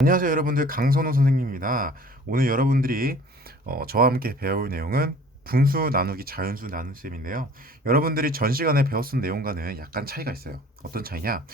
안녕하세요 여러분들, 강선호 선생님입니다. 오늘 여러분들이 저와 함께 배울 내용은 분수 나누기 자연수 나눗셈인데요. 여러분들이 전 시간에 배웠던 내용과는 약간 차이가 있어요. 어떤 차이냐?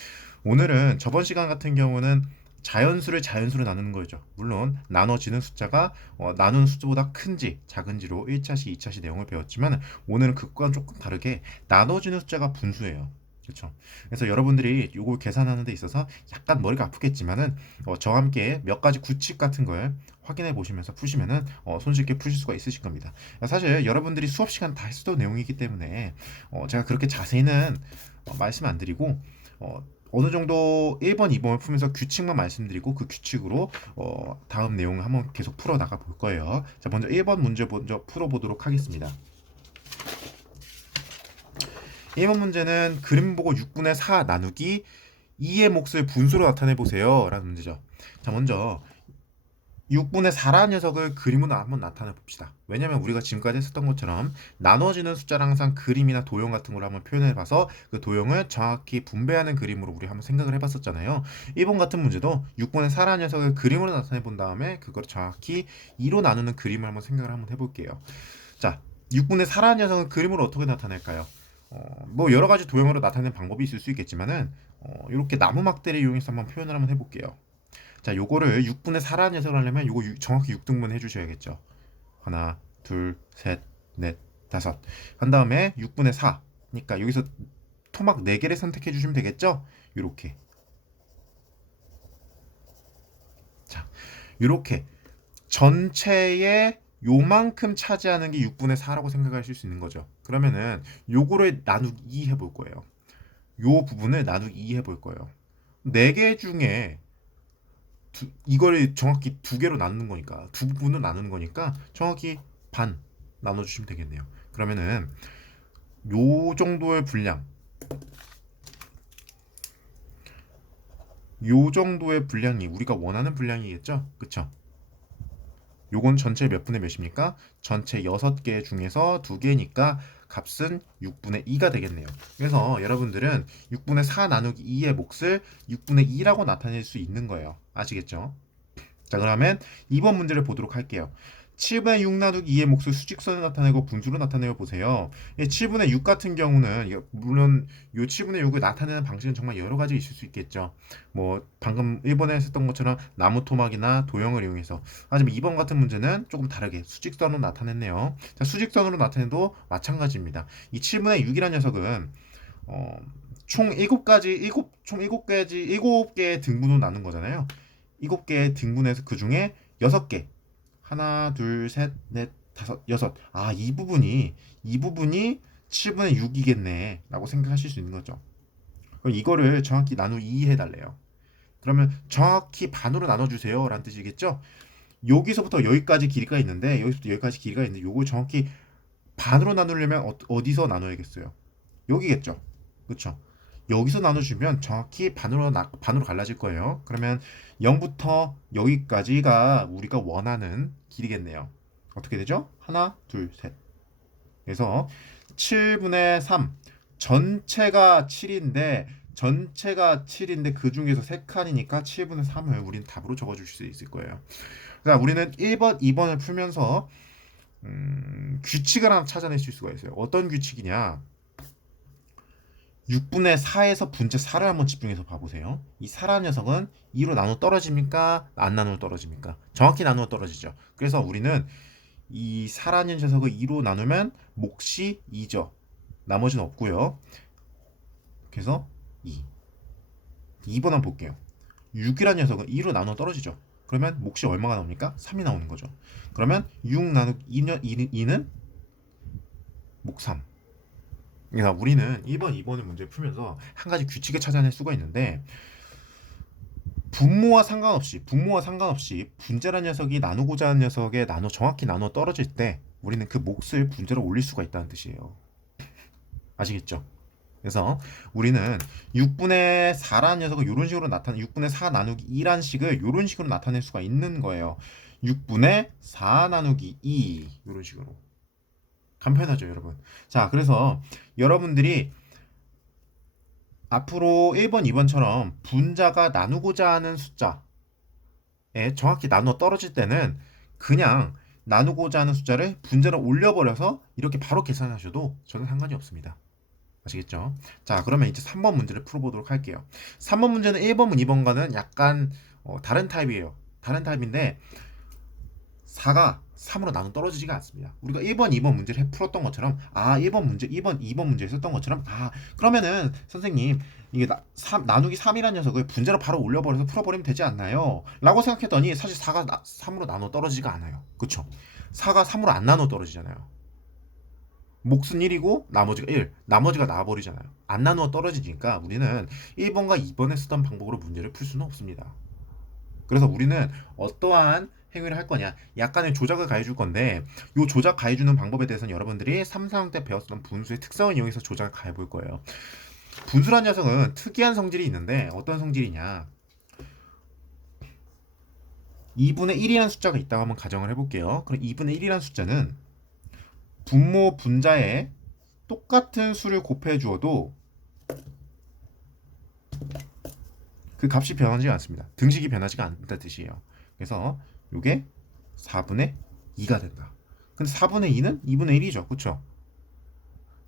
오늘은 저번 시간 같은 경우는 자연수를 자연수로 나누는 거죠. 물론 나눠지는 숫자가 나누는 숫자보다 큰지 작은지로 1차시, 2차시 내용을 배웠지만 오늘은 그것과는 조금 다르게 나눠지는 숫자가 분수예요. 그렇죠. 그래서 여러분들이 요걸 계산하는 데 있어서 약간 머리가 아프겠지만은 저와 함께 몇 가지 규칙 같은 걸 확인해 보시면서 푸시면은 손쉽게 푸실 수가 있으실 겁니다. 사실 여러분들이 수업 시간 다 했었던 내용이기 때문에 제가 그렇게 자세히는 말씀 안 드리고 어느 정도 1번, 2번을 풀면서 규칙만 말씀드리고 그 규칙으로 다음 내용을 한번 계속 풀어 나가 볼 거예요. 자, 먼저 1번 문제 먼저 풀어 보도록 하겠습니다. 1번 문제는 그림 보고 6분의 4 나누기 2의 몫을 분수로 나타내 보세요 라는 문제죠. 자, 먼저 6분의 4라는 녀석을 그림으로 한번 나타내 봅시다. 왜냐면 우리가 지금까지 했었던 것처럼 나눠지는 숫자를 항상 그림이나 도형 같은 걸로 한번 표현해 봐서 그 도형을 정확히 분배하는 그림으로 우리 한번 생각을 해봤었잖아요. 1번 같은 문제도 6분의 4라는 녀석을 그림으로 나타내 본 다음에 그걸 정확히 2로 나누는 그림을 한번 생각을 한번 해볼게요. 자, 6분의 4라는 녀석은 그림으로 어떻게 나타낼까요? 뭐 여러 가지 도형으로 나타내는 방법이 있을 수 있겠지만은 이렇게 나무 막대를 이용해서 한번 표현을 한번 해볼게요. 자, 요거를 6분의 4라는 녀석을 하려면 요거 정확히 6등분 해주셔야겠죠. 하나, 둘, 셋, 넷, 다섯. 한 다음에 6분의 4. 그러니까 여기서 토막 4개를 선택해 주시면 되겠죠? 요렇게. 자, 요렇게 전체의 요만큼 차지하는 게 6분의 4라고 생각하실 수 있는 거죠. 그러면은 요거를 나누기 2 해볼 거예요. 요 부분을 나누기 2 해볼 거예요. 4개 중에 이걸 정확히 2개로 나누는 거니까 두 부분으로 나누는 거니까 정확히 반 나눠주시면 되겠네요. 그러면은 요 정도의 분량, 요 정도의 분량이 우리가 원하는 분량이겠죠? 그쵸? 요건 전체 몇 분의 몇입니까? 전체 6개 중에서 2개니까 값은 6분의 2가 되겠네요. 그래서 여러분들은 6분의 4 나누기 2의 몫을 6분의 2라고 나타낼 수 있는 거예요. 아시겠죠? 자, 그러면 2번 문제를 보도록 할게요. 7분의 6 나누기 2의 몫을 수직선으로 나타내고 분수로 나타내어 보세요. 7분의 6 같은 경우는 물론 이 7분의 6을 나타내는 방식은 정말 여러 가지 있을 수 있겠죠. 뭐 방금 1번에 했었던 것처럼 나무 토막이나 도형을 이용해서. 하지만 2번 같은 문제는 조금 다르게 수직선으로 나타냈네요. 자, 수직선으로 나타내도 마찬가지입니다. 이 7분의 6이라는 녀석은 총 7가지 총 7가지 7개의 등분으로 나눈 거잖아요. 7개의 등분해서 그 중에 6개. 하나, 둘, 셋, 넷, 다섯, 여섯. 아, 이 부분이 7분의 6이겠네. 라고 생각하실 수 있는 거죠. 그럼 이거를 정확히 나누기 2 해달래요. 그러면 정확히 반으로 나눠주세요. 라는 뜻이겠죠? 여기서부터 여기까지 길이가 있는데, 여기서부터 여기까지 길이가 있는데, 요걸 정확히 반으로 나누려면 어디서 나눠야겠어요? 여기겠죠? 그쵸? 여기서 나눠주면 정확히 반으로 갈라질 거예요. 그러면 0부터 여기까지가 우리가 원하는 길이겠네요. 어떻게 되죠? 하나, 둘, 셋. 그래서 7분의 3. 전체가 7인데 그 중에서 3칸이니까 7분의 3을 우리는 답으로 적어줄 수 있을 거예요. 자, 우리는 1번, 2번을 풀면서 규칙을 하나 찾아낼 수가 있어요. 어떤 규칙이냐? 6분의 4에서 분체 4를 한번 집중해서 봐보세요. 이 4라는 녀석은 2로 나눠 떨어집니까? 안 나눠 떨어집니까? 정확히 나누어 떨어지죠. 그래서 우리는 이 4라는 녀석을 2로 나누면 몫이 2죠. 나머지는 없고요. 그래서 2. 2번 한번 볼게요. 6이라는 녀석은 2로 나눠 떨어지죠. 그러면 몫이 얼마가 나옵니까? 3이 나오는 거죠. 그러면 6 나누기 2는 몫 3. 그래서 우리는 1번, 2번의 문제를 풀면서 한 가지 규칙을 찾아낼 수가 있는데 분모와 상관없이 분자라는 녀석이 나누고자 하는 녀석에 정확히 나눠 떨어질 때 우리는 그 몫을 분자로 올릴 수가 있다는 뜻이에요. 아시겠죠? 그래서 우리는 6분의 4라는 녀석을 이런 식으로 6분의 4 나누기 2라는 식을 이런 식으로 나타낼 수가 있는 거예요. 6분의 4 나누기 2 이런 식으로. 간편하죠, 여러분. 자, 그래서 여러분들이 앞으로 1번, 2번처럼 분자가 나누고자 하는 숫자, 정확히 나누어 떨어질 때는 그냥 나누고자 하는 숫자를 분자로 올려버려서 이렇게 바로 계산하셔도 저는 상관이 없습니다. 아시겠죠? 자, 그러면 이제 3번 문제를 풀어보도록 할게요. 3번 문제는 1번, 2번과는 약간 다른 타입이에요. 다른 타입인데 4가 3으로 나눠 떨어지지가 않습니다. 우리가 1번, 2번 문제를 풀었던 것처럼 1번 문제, 2번 문제에 썼던 것처럼 그러면은 선생님 이게 나누기 3이라는 녀석을 분자로 바로 올려버려서 풀어버리면 되지 않나요? 라고 생각했더니 사실 4가 3으로 나눠 떨어지지가 않아요. 그쵸? 4가 3으로 안 나눠 떨어지잖아요. 몫은 1이고 나머지가 1, 나머지가 나와버리잖아요. 안 나누어 떨어지니까 우리는 1번과 2번에 쓰던 방법으로 문제를 풀 수는 없습니다. 그래서 우리는 어떠한 행위를 할 거냐, 약간의 조작을 가해줄 건데 이 조작 가해주는 방법에 대해서는 여러분들이 3, 4학년 때 배웠던 분수의 특성을 이용해서 조작을 가해볼 거예요. 분수란 녀석은 특이한 성질이 있는데 어떤 성질이냐, 2분의 1이라는 숫자가 있다고 한번 가정을 해볼게요. 그럼 2분의 1이라는 숫자는 분모 분자에 똑같은 수를 곱해 주어도 그 값이 변하지 않습니다. 등식이 변하지가 않는다는 뜻이에요. 그래서 이게 4분의 2가 된다. 근데 4분의 2는 2분의 1이죠. 그쵸?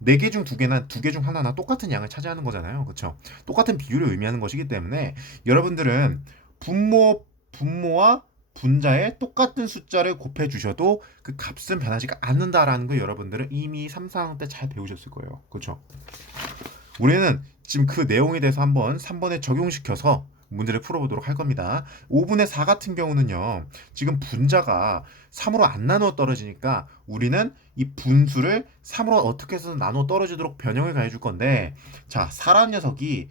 4개 중 2개나 2개 중 하나나 똑같은 양을 차지하는 거잖아요. 그쵸? 똑같은 비율을 의미하는 것이기 때문에 여러분들은 분모와 분자에 똑같은 숫자를 곱해 주셔도 그 값은 변하지가 않는다라는 거 여러분들은 이미 3, 4학년 때 잘 배우셨을 거예요. 그쵸? 우리는 지금 그 내용에 대해서 한번 3번에 적용시켜서 문제를 풀어보도록 할 겁니다. 5분의 4 같은 경우는요, 지금 분자가 3으로 안 나누어 떨어지니까 우리는 이 분수를 3으로 어떻게 해서 나누어 떨어지도록 변형을 가해줄 건데, 자, 4라는 녀석이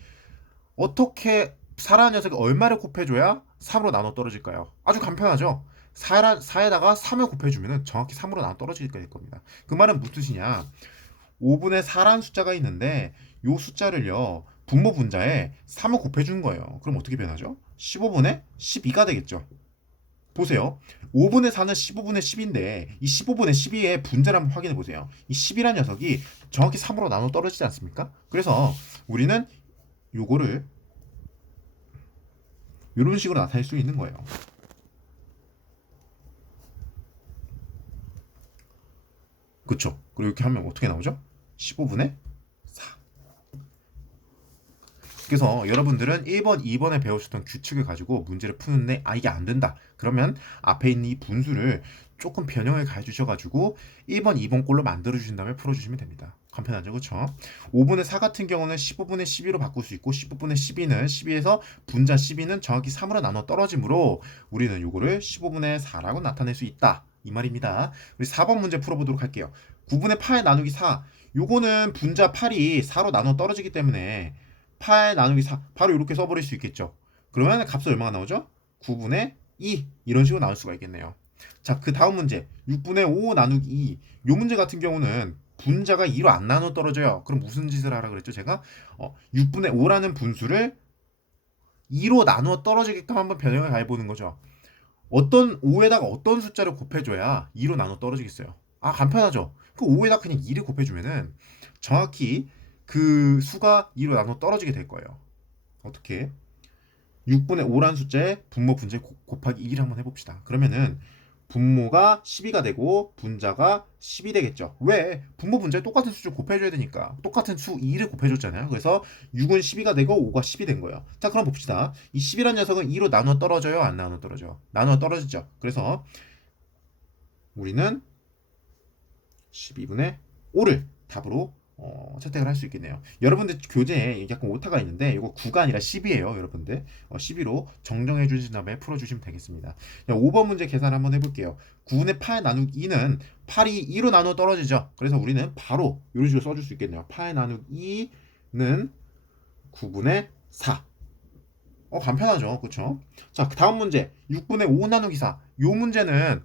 사라는 녀석이 얼마를 곱해줘야 3으로 나눠 떨어질까요? 아주 간편하죠. 4에다가 3을 곱해주면 정확히 3으로 나눠 떨어지게 될 겁니다. 그 말은 무슨 뜻이냐? 5분의 4라는 숫자가 있는데 이 숫자를요, 분모 분자에 3을 곱해준 거예요. 그럼 어떻게 변하죠? 15분의 12가 되겠죠. 보세요. 5분의 4는 15분의 10인데 이 15분의 12의 분자를 한번 확인해 보세요. 이 10이라는 녀석이 정확히 3으로 나눠 떨어지지 않습니까? 그래서 우리는 요거를 이런 식으로 나타낼 수 있는 거예요. 그쵸? 그리고 이렇게 하면 어떻게 나오죠? 15분의 4. 그래서 여러분들은 1번, 2번에 배우셨던 규칙을 가지고 문제를 푸는데 이게 안 된다. 그러면 앞에 있는 이 분수를 조금 변형을 가해주셔가지고 1번, 2번 꼴로 만들어주신 다음에 풀어주시면 됩니다. 간편하죠, 그쵸? 5분의 4 같은 경우는 15분의 12로 바꿀 수 있고 15분의 12는 12에서 분자 12는 정확히 3으로 나눠 떨어지므로 우리는 요거를 15분의 4라고 나타낼 수 있다. 이 말입니다. 우리 4번 문제 풀어보도록 할게요. 9분의 8 나누기 4. 요거는 분자 8이 4로 나눠 떨어지기 때문에 8 나누기 4 바로 이렇게 써버릴 수 있겠죠. 그러면 값이 얼마가 나오죠? 9분의 2 이런 식으로 나올 수가 있겠네요. 자, 그 다음 문제 6분의 5 나누기 2. 요 문제 같은 경우는 분자가 2로 안 나눠 떨어져요. 그럼 무슨 짓을 하라 그랬죠? 제가 6분의 5라는 분수를 2로 나누어 떨어지게끔 한번 변형을 가해보는 거죠. 어떤 5에다가 어떤 숫자를 곱해줘야 2로 나눠 떨어지겠어요? 간편하죠. 그 5에다 그냥 2를 곱해주면은 정확히 그 수가 2로 나눠 떨어지게 될 거예요. 어떻게? 6분의 5란 숫자에 분모 분자 곱하기 2를 한번 해봅시다. 그러면은 분모가 12가 되고 분자가 10이 되겠죠. 왜? 분모 분자에 똑같은 수를 곱해줘야 되니까. 똑같은 수 2를 곱해줬잖아요. 그래서 6은 12가 되고 5가 10이 된 거예요. 자, 그럼 봅시다. 이 10이라는 녀석은 2로 나눠 떨어져요? 안 나눠 떨어져요? 나눠 떨어지죠. 그래서 우리는 12분의 5를 답으로 채택을 할 수 있겠네요. 여러분들 교재에 약간 오타가 있는데 이거 9가 아니라 10이에요. 여러분들 12로 정정해 주신 다음에 풀어주시면 되겠습니다. 5번 문제 계산 한번 해볼게요. 9분의 8 나누기 2는 8이 2로 나눠 떨어지죠. 그래서 우리는 바로 이런 식으로 써줄 수 있겠네요. 8 나누기 2는 9분의 4. 간편하죠. 그쵸? 자, 다음 문제 6분의 5 나누기 4. 이 문제는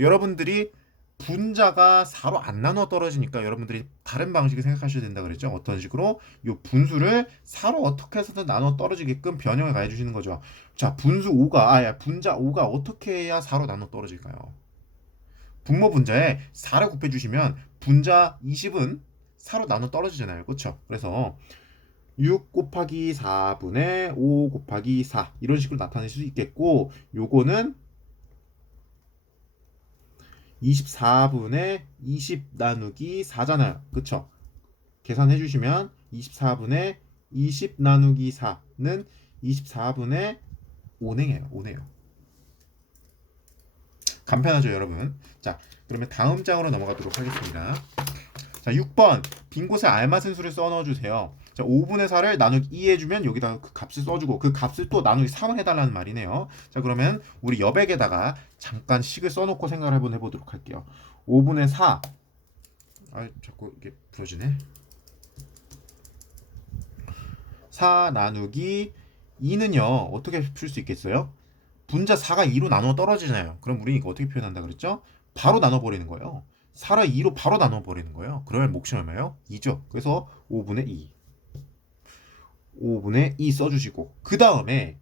여러분들이 분자가 4로 안 나눠 떨어지니까 여러분들이 다른 방식을 생각하셔야 된다 그랬죠. 어떤 식으로 이 분수를 4로 어떻게 해서든 나눠 떨어지게끔 변형을 가해 주시는 거죠. 자, 분자 5가 어떻게 해야 4로 나눠 떨어질까요? 분모 분자에 4를 곱해 주시면 분자 20은 4로 나눠 떨어지잖아요. 그렇죠? 그래서 6 곱하기 4분의 5 곱하기 4 이런 식으로 나타낼 수 있겠고 요거는 24분의 20 나누기 4잖아요. 그쵸? 계산해 주시면 24분의 20 나누기 4는 24분의 5네요. 5네요. 간편하죠, 여러분? 자, 그러면 다음 장으로 넘어가도록 하겠습니다. 자, 6번. 빈 곳에 알맞은 수를 써 넣어 주세요. 자, 5분의 4를 나누기 2 해주면 여기다가 그 값을 써주고 그 값을 또 나누기 3을 해달라는 말이네요. 자, 그러면 우리 여백에다가 잠깐 식을 써놓고 생각을 한번 해보도록 할게요. 5분의 4. 아, 자꾸 이게 부러지네. 4 나누기 2는요, 어떻게 풀 수 있겠어요? 분자 4가 2로 나눠 떨어지잖아요. 그럼 우리 이거 어떻게 표현한다 그랬죠? 바로 나눠버리는 거예요. 4를 2로 바로 나눠버리는 거예요. 그러면 몫이 얼마예요? 2죠. 그래서 5분의 2. 5분의 2 써주시고 그 다음에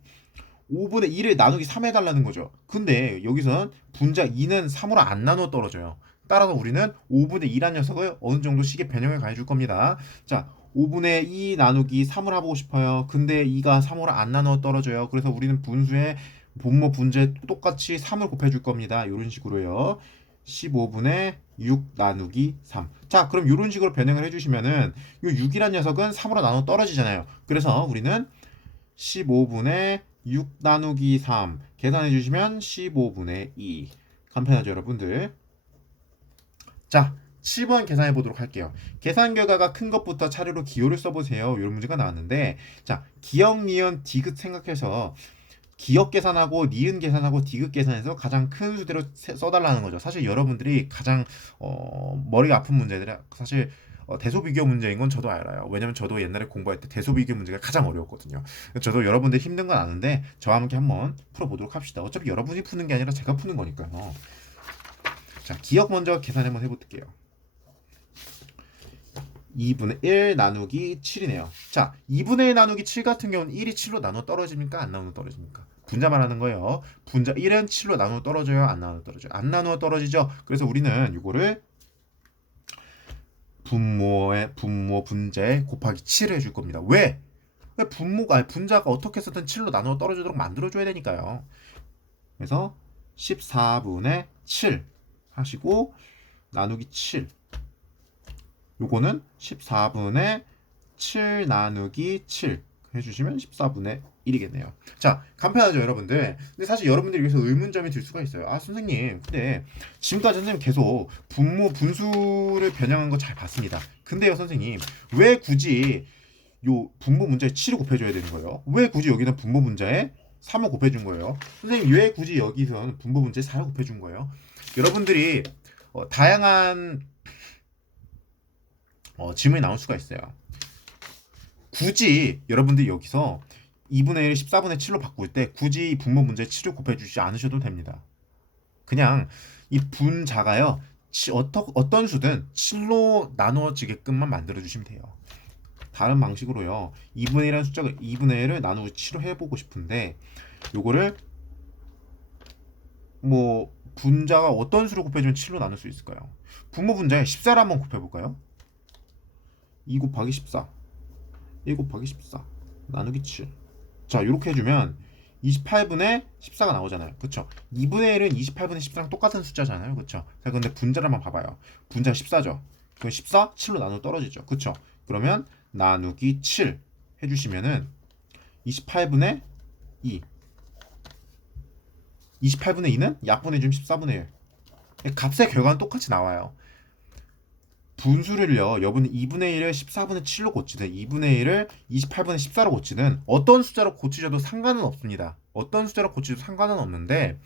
5분의 2를 나누기 3 해달라는 거죠. 근데 여기선 분자 2는 3으로 안 나눠 떨어져요. 따라서 우리는 5분의 2란 녀석을 어느 정도 식의 변형을 가해줄 겁니다. 자, 5분의 2 나누기 3을 해보고 싶어요. 근데 2가 3으로 안 나눠 떨어져요. 그래서 우리는 분수에 분모 분자에 똑같이 3을 곱해줄 겁니다. 이런 식으로요. 15분의 6 나누기 3. 자, 그럼 이런 식으로 변형을 해주시면은 이 6이란 녀석은 3으로 나눠 떨어지잖아요. 그래서 우리는 15분의 6 나누기 3 계산해 주시면 15분의 2. 간편하죠, 여러분들? 자, 7번 계산해 보도록 할게요. 계산 결과가 큰 것부터 차례로 기호를 써보세요. 이런 문제가 나왔는데, 자, 기역, 니은, 디귿 생각해서 기역 계산하고 니은 계산하고 디귿 계산해서 가장 큰 수대로 써달라는 거죠. 사실 여러분들이 가장 머리가 아픈 문제들이 사실 대소비교 문제인 건 저도 알아요. 왜냐면 저도 옛날에 공부할 때 대소비교 문제가 가장 어려웠거든요. 저도 여러분들 힘든 건 아는데 저와 함께 한번 풀어보도록 합시다. 어차피 여러분이 푸는 게 아니라 제가 푸는 거니까요. 자, 기역 먼저 계산 한번 해볼게요. 2분의 1 나누기 7이네요. 자, 2분의 1 나누기 7 같은 경우는 1이 7로 나눠 떨어집니까? 안 나눠 떨어집니까? 분자 말하는 거예요. 분자 1은 7로 나눠 떨어져요? 안 나눠 떨어져요? 안 나눠 떨어지죠? 그래서 우리는 이거를 분모 분자에 곱하기 7을 해줄 겁니다. 왜? 왜 분자가 어떻게 해서든 7로 나눠 떨어지도록 만들어줘야 되니까요. 그래서 14분의 7 하시고 나누기 7. 요거는 14분의 7 나누기 7 해주시면 14분의 1이겠네요. 자, 간편하죠, 여러분들? 근데 사실 여러분들이 여기서 의문점이 들 수가 있어요. 아, 선생님, 근데 지금까지 선생님 계속 분모를 변형한 거 잘 봤습니다. 근데요, 선생님, 왜 굳이 요 분모 문자에 7을 곱해줘야 되는 거예요? 왜 굳이 여기는 분모 문자에 3을 곱해준 거예요? 선생님, 왜 굳이 여기서는 분모 문자에 4를 곱해준 거예요? 여러분들이 다양한 질문이 나올 수가 있어요. 굳이 여러분들이 여기서 2분의 1을 14분의 7로 바꿀 때 굳이 분모 문제에 7을 곱해주지 않으셔도 됩니다. 그냥 이 분자가요, 어떤 수든 7로 나누어지게끔만 만들어주시면 돼요. 다른 방식으로요, 2분의 1이라는 숫자가 2분의 1을 나누고 7로 해보고 싶은데 요거를 뭐 분자가 어떤 수로 곱해주면 7로 나눌 수 있을까요? 분모 분자에 14를 한번 곱해볼까요? 2 곱하기 14 1 곱하기 14 나누기 7. 자, 이렇게 해주면 28분의 14가 나오잖아요. 그쵸? 2분의 1은 28분의 14랑 똑같은 숫자잖아요. 그쵸? 자, 근데 분자를 한번 봐봐요. 분자 14죠. 그럼 14, 7로 나눠 떨어지죠. 그쵸? 그러면 나누기 7 해주시면은 28분의 2. 28분의 2는 약분해 주면 14분의 1. 값의 결과는 똑같이 나와요. 분수를요, 여러분이 2분의 1을 14분의 7로 고치든 2분의 1을 28분의 14로 고치든 어떤 숫자로 고치셔도 상관은 없습니다. 어떤 숫자로 고치셔도 상관은 없는데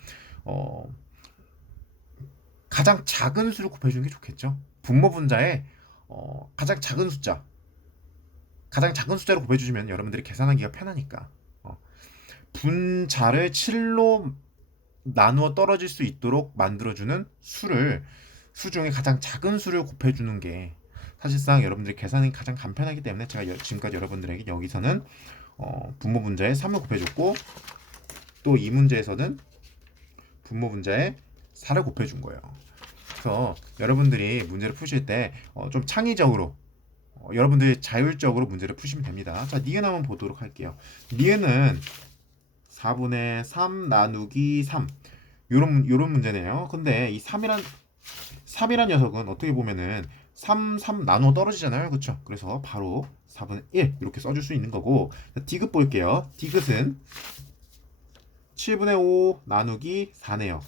가장 작은 수를 곱해주는 게 좋겠죠. 분모 분자에 가장 작은 숫자로 곱해주시면 여러분들이 계산하기가 편하니까 분자를 7로 나누어 떨어질 수 있도록 만들어주는 수 중에 가장 작은 수를 곱해주는 게 사실상 여러분들이 계산이 가장 간편하기 때문에 제가 지금까지 여러분들에게 여기서는 분모 분자에 3을 곱해줬고 또 이 문제에서는 분모 분자에 4를 곱해준 거예요. 그래서 여러분들이 문제를 푸실 때 좀 창의적으로 여러분들이 자율적으로 문제를 푸시면 됩니다. 자, 니은 한번 보도록 할게요. 니은은 4분의 3 나누기 3 요런 문제네요. 근데 이 3이란 녀석은 어떻게 보면은 3 나눠 떨어지잖아요. 그쵸? 그래서 바로 4분의 1 이렇게 써줄 수 있는 거고, 자, 디귿 볼게요. 디귿은 7분의 5 나누기 4네요.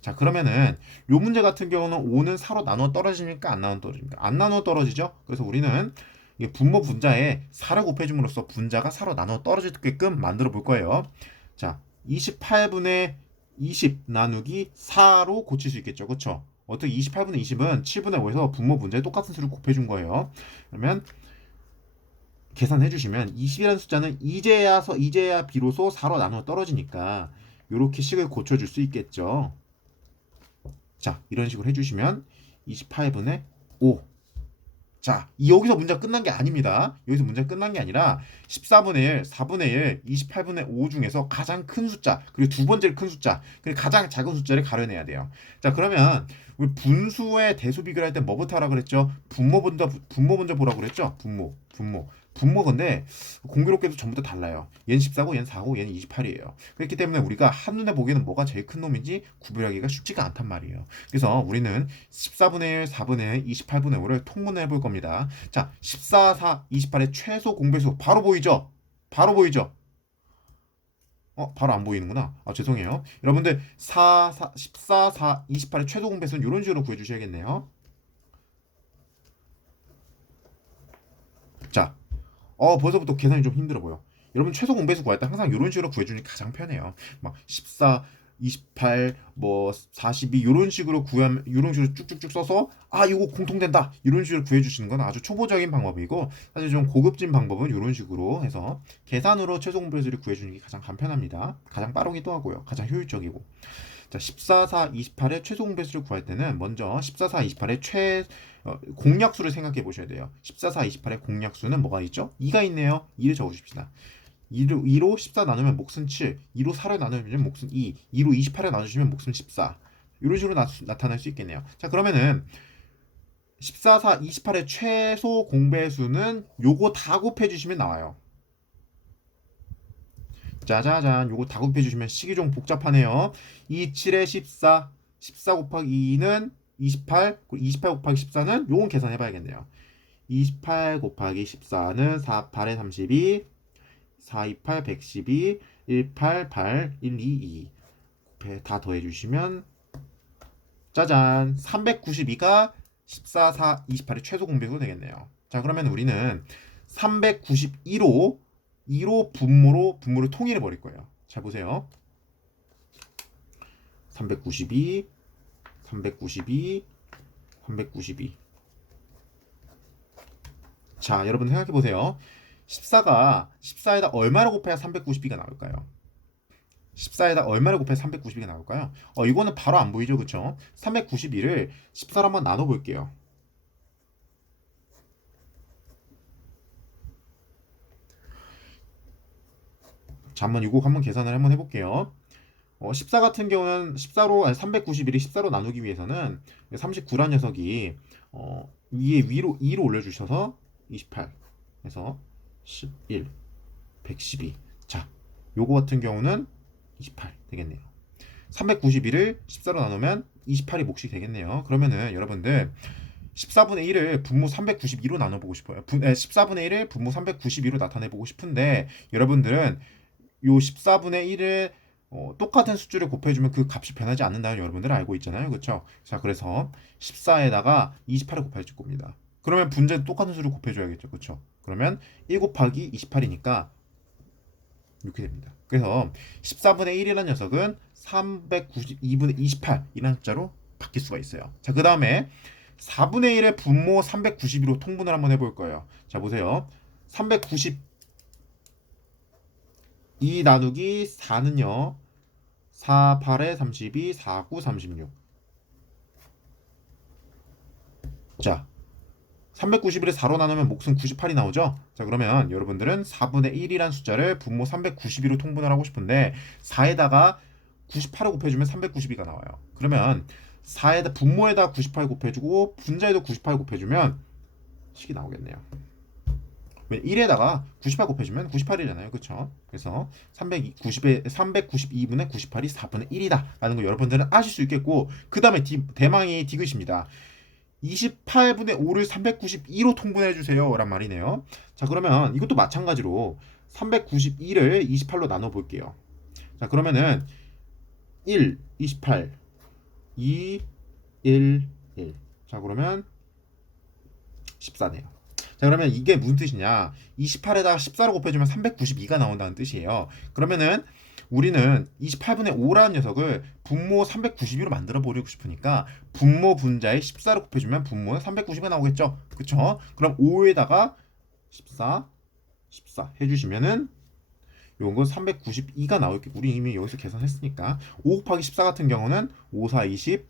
자, 그러면은 요 문제 같은 경우는 5는 4로 나눠 떨어지니까 안 나눠 떨어집니까? 안 나눠 떨어지죠? 그래서 우리는 이게 분모 분자에 4를 곱해줌으로써 분자가 4로 나눠 떨어지게끔 만들어 볼 거예요. 자, 28분의 20 나누기 4로 고칠 수 있겠죠. 그쵸? 어떻게 28분의 20은 7분의 5에서 분모 분자에 똑같은 수를 곱해준 거예요. 그러면 계산해 주시면 20이라는 숫자는 이제야 비로소 4로 나눠 떨어지니까 이렇게 식을 고쳐줄 수 있겠죠. 자, 이런 식으로 해주시면 28분의 5. 자, 여기서 문제가 끝난 게 아닙니다. 여기서 문제가 끝난 게 아니라 14분의 1, 4분의 1, 28분의 5 중에서 가장 큰 숫자, 그리고 두 번째로 큰 숫자, 그리고 가장 작은 숫자를 가려내야 돼요. 자, 그러면 우리 분수의 대수 비교를 할 때 뭐부터 하라 그랬죠? 분모 먼저 보라고 그랬죠? 분모 근데 공교롭게도 전부 다 달라요. 얘는 14고 얘는 4고 얘는 28이에요. 그렇기 때문에 우리가 한눈에 보기에는 뭐가 제일 큰 놈인지 구별하기가 쉽지가 않단 말이에요. 그래서 우리는 14분의 1, 4분의 1, 28분의 5를 통분해 볼 겁니다. 자, 14, 4, 28의 최소 공배수 바로 보이죠? 바로 보이죠? 바로 안 보이는구나. 아, 죄송해요. 여러분들 14, 4, 28의 최소 공배수는 이런 식으로 구해주셔야겠네요. 자, 벌써부터 계산이 좀 힘들어 보여. 여러분 최소 공배수 구할 때 항상 이런 식으로 구해주는 게 가장 편해요. 막 14, 28, 뭐 42 이런 식으로 구하면 이런 식으로 쭉쭉쭉 써서 이거 공통된다 이런 식으로 구해주시는 건 아주 초보적인 방법이고, 사실 좀 고급진 방법은 이런 식으로 해서 계산으로 최소 공배수를 구해주는 게 가장 간편합니다. 가장 빠르기도 하고요. 가장 효율적이고. 자, 14, 4, 28의 최소 공배수를 구할 때는 먼저 14, 4, 28의 공약수를 생각해 보셔야 돼요. 14, 4, 28의 공약수는 뭐가 있죠? 2가 있네요. 2를 적어주십시다. 2로 14 나누면 몫은 7, 2로 4를 나누면 몫은 2, 2로 28을 나누시면 몫은 14. 이런 식으로 나타낼 수 있겠네요. 자, 그러면은 14, 4, 28의 최소 공배수는 요거 다 곱해주시면 나와요. 짜자잔, 요거 다 곱해주시면 식이 좀 복잡하네요. 2, 7에 14, 14 곱하기 2는 28, 28 곱하기 14는 요건 계산해봐야겠네요. 28 곱하기 14는 4, 8에 32, 4, 2, 8, 112, 1, 8, 8, 1, 2, 2. 다 더해주시면 짜잔, 392가 14, 4, 28의 최소 공배수가 되겠네요. 자, 그러면 우리는 392로 2로 분모를 통일해 버릴 거예요. 잘 보세요. 392, 392, 392. 자, 여러분 생각해 보세요. 14에다 얼마를 곱해야 392가 나올까요? 14에다 얼마를 곱해야 392가 나올까요? 이거는 바로 안 보이죠, 그쵸? 392를 14로 한번 나눠 볼게요. 자, 한번 계산을 한번 해볼게요. 14 같은 경우는 391이 14로 나누기 위해서는 39란 녀석이 위로 2로 올려주셔서 28 해서 11 112. 자, 요거 같은 경우는 28 되겠네요. 391을 14로 나누면 28이 몫이 되겠네요. 그러면은 여러분들 14분의 1을 분모 392로 나눠보고 싶어요. 14분의 1을 분모 392로 나타내보고 싶은데, 여러분들은 요 14분의 1을 똑같은 수치를 곱해주면 그 값이 변하지 않는다는 여러분들 알고 있잖아요. 그렇죠? 자, 그래서 14에다가 28을 곱해줄 겁니다. 그러면 분자도 똑같은 수를 곱해줘야겠죠. 그렇죠? 그러면 1 곱하기 28이니까 이렇게 됩니다. 그래서 14분의 1이라는 녀석은 392분의 28이라는 숫자로 바뀔 수가 있어요. 자, 그 다음에 4분의 1의 분모 392로 통분을 한번 해볼 거예요. 자, 보세요. 392 나누기 4는요. 4, 8에 32, 4, 9, 36. 자, 391을 4로 나누면 몫은 98이 나오죠? 자, 그러면 여러분들은 4분의 1이란 숫자를 분모 392로 통분을 하고 싶은데 4에다가 98을 곱해주면 392가 나와요. 그러면 분모에다 98 곱해주고 분자에도 98 곱해주면 식이 나오겠네요. 1에다가 98 곱해주면 98이잖아요. 그쵸? 그래서 392분의 98이 4분의 1이다 라는 거 여러분들은 아실 수 있겠고, 그 다음에 대망이 디귿입니다. 28분의 5를 392로 통분해 주세요 란 말이네요. 자, 그러면 이것도 마찬가지로 392를 28로 나눠 볼게요. 자, 그러면은 1, 28, 2, 1, 1. 자, 그러면 14네요. 자, 그러면 이게 무슨 뜻이냐? 28에다가 14로 곱해주면 392가 나온다는 뜻이에요. 그러면은 우리는 28분의 5라는 녀석을 분모 392로 만들어 보려고 싶으니까 분모 분자에 14로 곱해주면 분모는 390이 나오겠죠? 그쵸? 그럼 5에다가 14, 14 해주시면은 요건 392가 나올게. 우리 이미 여기서 계산했으니까 5 곱하기 14 같은 경우는 5, 4, 20,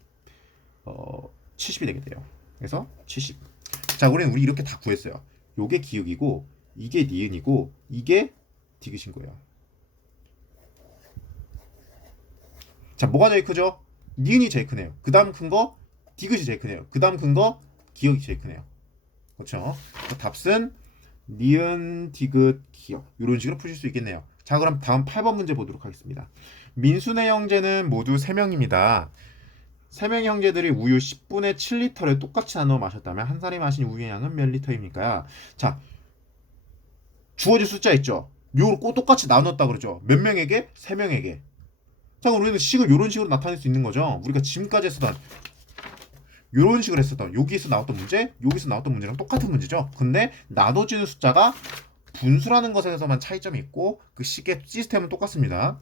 70이 되겠대요. 그래서 70. 자, 우리 이렇게 다 구했어요. 요게 기역이고, 이게 니은이고, 이게 디귿인 거예요. 자, 뭐가 제일 크죠? 니은이 제일 크네요. 그 다음 큰 거 디귿이 제일 크네요. 그 다음 큰 거 기역이 제일 크네요. 그렇죠? 답은 니은, 디귿, 기역 이런 식으로 푸실 수 있겠네요. 자, 그럼 다음 8번 문제 보도록 하겠습니다. 민수네 형제는 모두 3명입니다. 3명의 형제들이 우유 10분의 7리터를 똑같이 나눠 마셨다면 한 사람이 마신 우유의 양은 몇 리터입니까? 자, 주어진 숫자 있죠? 요거 똑같이 나눴다 그러죠? 몇 명에게? 3명에게. 자, 그럼 우리는 식을 이런 식으로 나타낼 수 있는 거죠. 우리가 지금까지 했었던 이런 식으로 했었던 여기서 나왔던 문제, 여기서 나왔던 문제랑 똑같은 문제죠. 근데 나눠지는 숫자가 분수라는 것에서만 차이점이 있고 그 식의 시스템은 똑같습니다.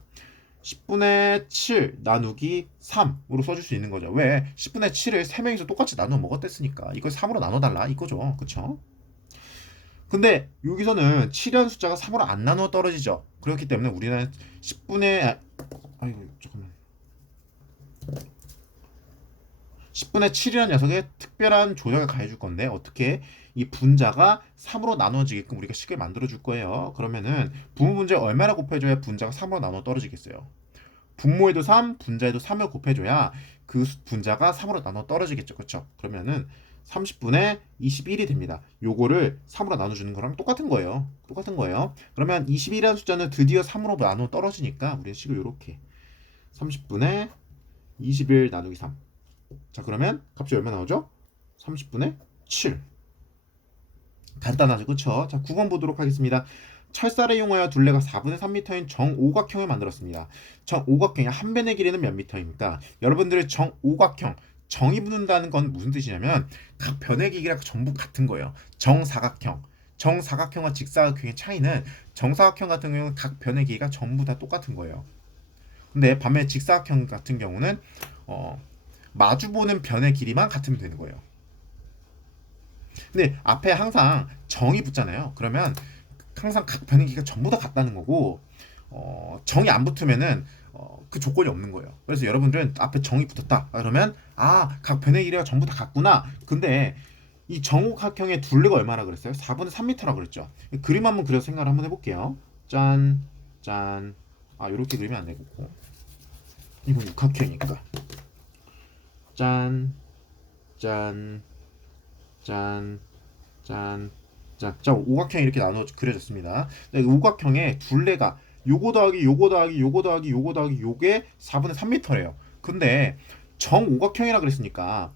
10분의 7 나누기 3으로 써줄 수 있는 거죠. 왜? 10분의 7을 3명이서 똑같이 나눠 먹었댔으니까 이걸 3으로 나눠달라 이거죠. 그쵸? 근데 여기서는 7이라는 숫자가 3으로 안 나눠 떨어지죠. 그렇기 때문에 우리는 10분의 아이고 잠깐만 10분의 7이라는 녀석에 특별한 조작을 가해줄 건데 어떻게 이 분자가 3으로 나눠지게끔 우리가 식을 만들어 줄 거예요. 그러면은 분모 문제 얼마나 곱해줘야 분자가 3으로 나눠 떨어지겠어요? 분모에도 3, 분자에도 3을 곱해줘야 그 분자가 3으로 나눠 떨어지겠죠. 그렇죠? 그러면은 30분의 21이 됩니다. 요거를 3으로 나눠주는 거랑 똑같은 거예요. 똑같은 거예요. 그러면 21이라는 숫자는 드디어 3으로 나눠 떨어지니까 우리는 식을 요렇게 30분의 21 나누기 3. 자, 그러면 값이 얼마 나오죠? 30분의 7. 간단하죠, 그쵸? 자, 9번 보도록 하겠습니다. 철사를 이용하여 둘레가 4분의 3m인 정오각형을 만들었습니다. 정오각형의 한 변의 길이는 몇 미터입니까? 여러분들의 정오각형, 정이 붙는다는 건 무슨 뜻이냐면 각 변의 길이가 전부 같은 거예요. 정사각형, 정사각형과 직사각형의 차이는 정사각형 같은 경우는 각 변의 길이가 전부 다 똑같은 거예요. 근데 반면에 직사각형 같은 경우는 마주보는 변의 길이만 같으면 되는 거예요. 근데 앞에 항상 정이 붙잖아요. 그러면 항상 각 변의 길이가 전부 다 같다는 거고 정이 안 붙으면은 그 조건이 없는 거예요. 그래서 여러분들은 앞에 정이 붙었다 그러면 각 변의 길이가 전부 다 같구나. 근데 이 정오각형의 둘레가 얼마나 그랬어요? 4분의 3m라고 그랬죠. 그림 한번 그려서 생각을 한번 해볼게요. 짠, 짠. 요렇게 그리면 안 되고 이건 육각형이니까 짠, 짠, 짠, 짠, 짠. 자, 오각형이 이렇게 나눠 그려졌습니다. 오각형의 둘레가 요거 더하기 요거 더하기 요거 더하기 요거 더하기 요게 4분의 3m래요. 근데 정오각형이라 그랬으니까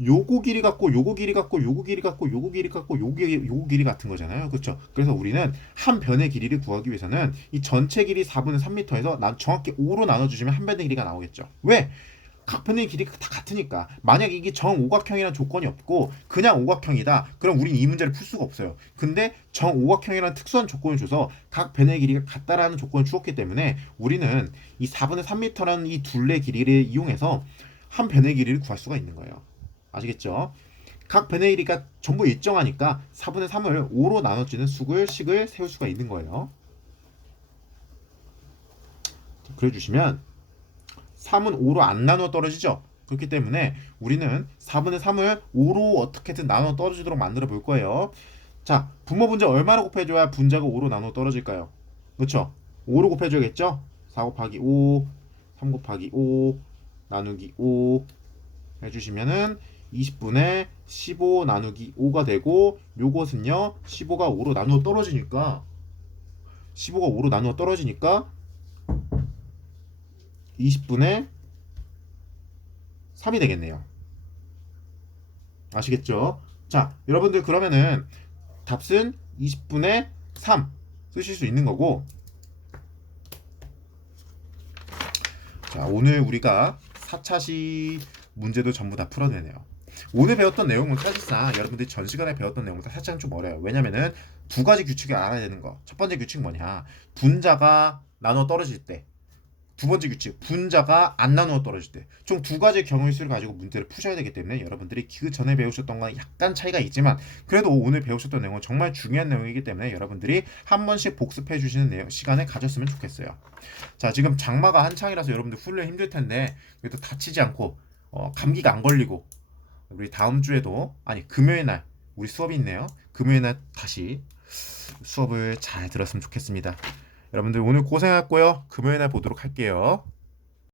요거 길이 같고 요거 길이 같고 요거 길이 같고 요거 길이 같고 요거 길이 같은 거잖아요. 그렇죠? 그래서 우리는 한 변의 길이를 구하기 위해서는 이 전체 길이 4분의 3m에서 정확히 5로 나눠 주시면 한 변의 길이가 나오겠죠. 왜? 각 변의 길이가 다 같으니까. 만약 이게 정오각형이라는 조건이 없고 그냥 오각형이다. 그럼 우린 이 문제를 풀 수가 없어요. 근데 정오각형이라는 특수한 조건을 줘서 각 변의 길이가 같다라는 조건을 주었기 때문에 우리는 이 4분의 3m라는 이 둘레 길이를 이용해서 한 변의 길이를 구할 수가 있는 거예요. 아시겠죠? 각 변의 길이가 전부 일정하니까 4분의 3을 5로 나눠지는 식을 세울 수가 있는 거예요. 그래주시면 3은 5로 안 나눠 떨어지죠. 그렇기 때문에 우리는 4분의 3을 5로 어떻게든 나눠 떨어지도록 만들어 볼 거예요. 자, 분모 분자 얼마나 곱해줘야 분자가 5로 나눠 떨어질까요? 그렇죠? 5로 곱해줘야겠죠? 4 곱하기 5, 3 곱하기 5, 나누기 5 해주시면은 20분의 15 나누기 5가 되고 요것은요 15가 5로 나누어 떨어지니까 15가 5로 나누어 떨어지니까 20분의 3이 되겠네요. 아시겠죠? 자, 여러분들 그러면은 답은 20분의 3 쓰실 수 있는 거고, 자, 오늘 우리가 4차시 문제도 전부 다 풀어내네요. 오늘 배웠던 내용은 사실상 여러분들이 전 시간에 배웠던 내용보다 살짝 좀 어려요. 왜냐면은 두 가지 규칙을 알아야 되는 거. 첫 번째 규칙 뭐냐? 분자가 나눠 떨어질 때. 두 번째 규칙, 분자가 안 나누어 떨어질 때. 총 두 가지 경우의 수를 가지고 문제를 푸셔야 되기 때문에 여러분들이 그 전에 배우셨던 거랑 약간 차이가 있지만 그래도 오늘 배우셨던 내용은 정말 중요한 내용이기 때문에 여러분들이 한 번씩 복습해 주시는 내용, 시간을 가졌으면 좋겠어요. 자, 지금 장마가 한창이라서 여러분들 훈련 힘들 텐데 그래도 다치지 않고 감기가 안 걸리고 우리 다음 주에도 아니 금요일 날 우리 수업이 있네요. 금요일 날 다시 수업을 잘 들었으면 좋겠습니다. 여러분들 오늘 고생했고요. 금요일 날 보도록 할게요.